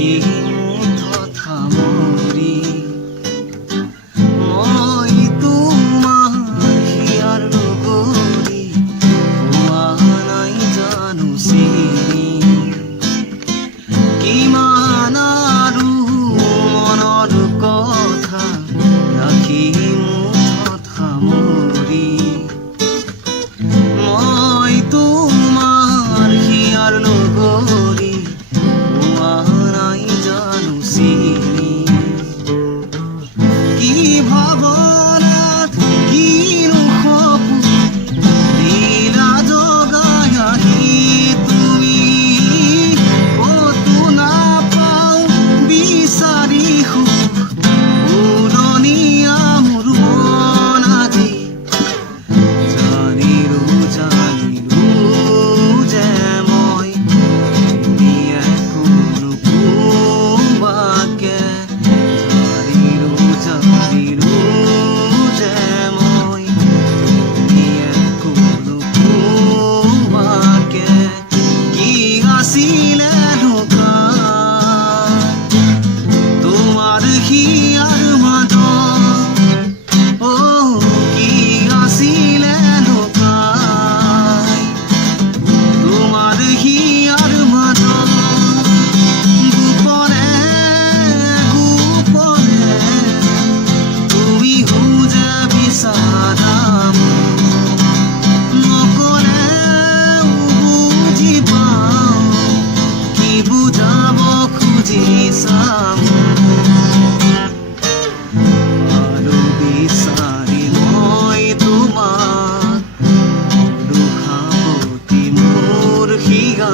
ৰাখি মুঠত সামৰি মই তোমাৰ হিয়াৰ লগৰী পোৱা নাই জানো চিনি কিমান আৰু মনৰ কথা ৰাখি মুঠত সামৰি মই তোমাৰ হিয়াৰ লগৰী পোৱা নাই জানো চিনি কি ভাৱনাত কিনো সপোন দিলা জগাই আহি তুমি ক'তো নাপাওঁ বিচাৰি সুখ উৰণীয়া মোৰ মন আজি জানিলো যে মই তুমি একো নোপোৱাকে জানিলো যে মই তুমি একো নোপোৱাকে কি আছিলে তোমাৰ হিয়াৰ মাজত কি আছিলে তোমাৰ হিয়াৰ মাজত গোপনে গোপনে তুমি যে বিচাৰা নকলেও বুজি পাওঁ কি বুজাব খুজিছা আৰু বিচাৰি মই তোমাক দুখাৱতী মোৰ হিয়া